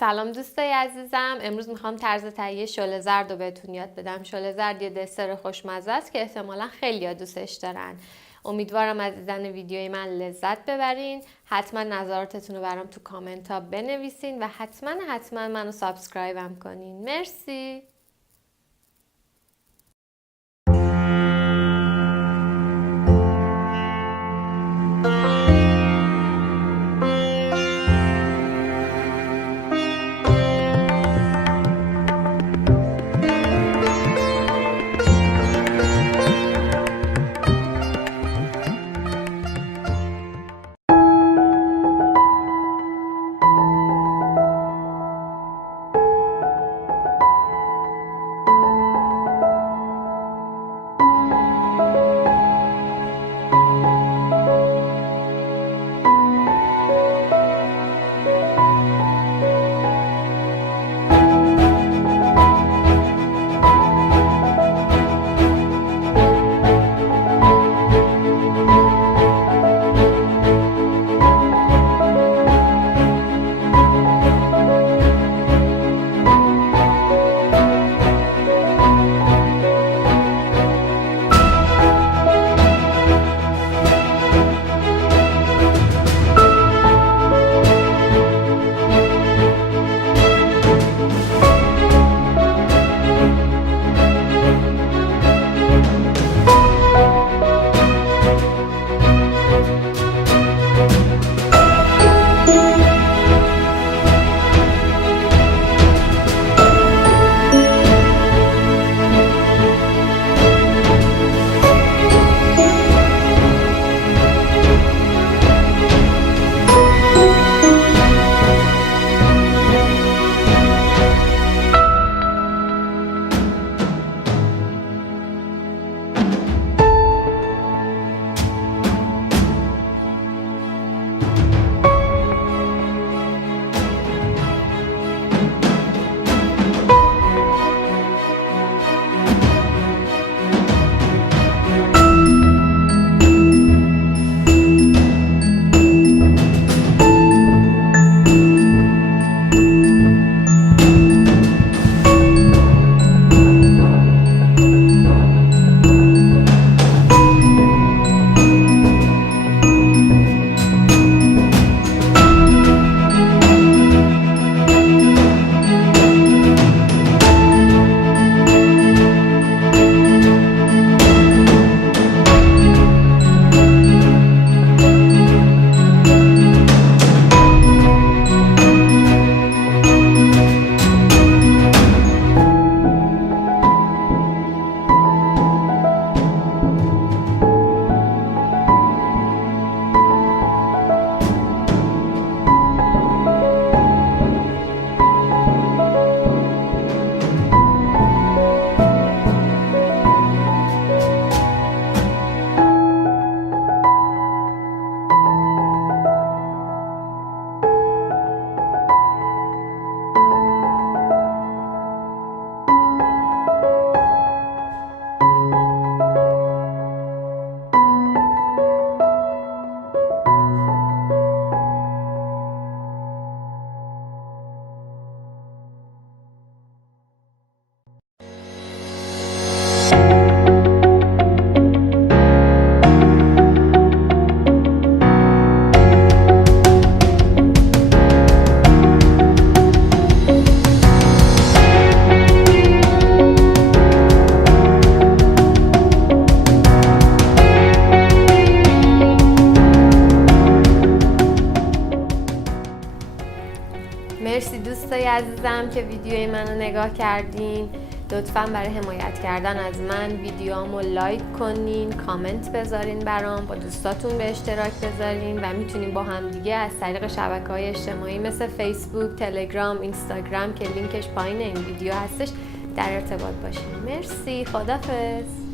سلام دوستای عزیزم، امروز میخوام طرز تهیه شله زرد رو بهتون یاد بدم. شله زرد یه دسر خوشمزه است که احتمالا خیلی‌ها دوستش دارن. امیدوارم از دیدن ویدیوی من لذت ببرین. حتما نظراتتون رو برام تو کامنت ها بنویسین و حتما منو سابسکرایبم کنین. مرسی. مرسی دوستای عزیزم که ویدیوی منو نگاه کردین. لطفاً برای حمایت کردن از من ویدیوامو لایک کنین، کامنت بذارین برام، با دوستاتون به اشتراک بذارین و میتونین با هم دیگه از طریق شبکه‌های اجتماعی مثل فیسبوک، تلگرام، اینستاگرام که لینکش پایین این ویدیو هستش در ارتباط باشین. مرسی، خداحافظ.